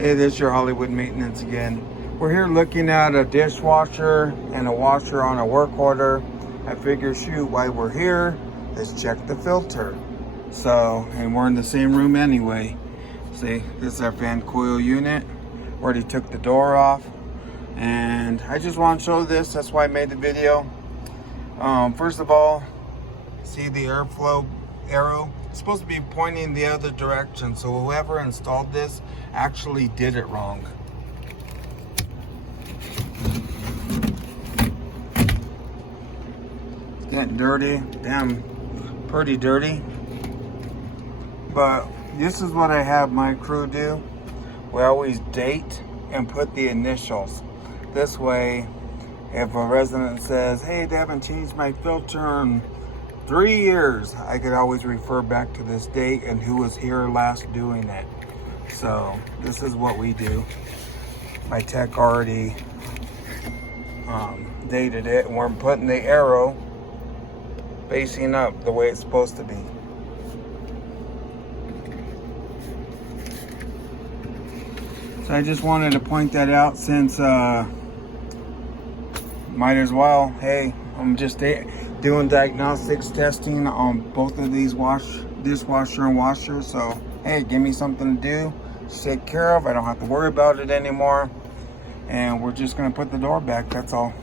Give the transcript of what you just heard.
Hey, this is your Hollywood Maintenance again. We're here looking at a dishwasher and a washer on a work order. I figure, shoot, while we're here, let's check the filter. So, and we're in the same room anyway. See, this is our fan coil unit. Already took the door off. And I just want to show this, that's why I made the video. First of all, see the airflow arrow? It's supposed to be pointing the other direction, so whoever installed this actually did it wrong. It's getting dirty, damn, pretty dirty. But this is what I have my crew do. We always date and put the initials. This way, if a resident says, hey, they haven't changed my filter in 3 years, I could always refer back to this date and who was here last doing it. So this is what we do. My tech already dated it, and we're putting the arrow facing up the way it's supposed to be. So I just wanted to point that out since might as well. Hey, I'm just doing diagnostics testing on both of these dishwasher and washer. So hey, give me something to do, to take care of. I don't have to worry about it anymore. And we're just gonna put the door back, that's all.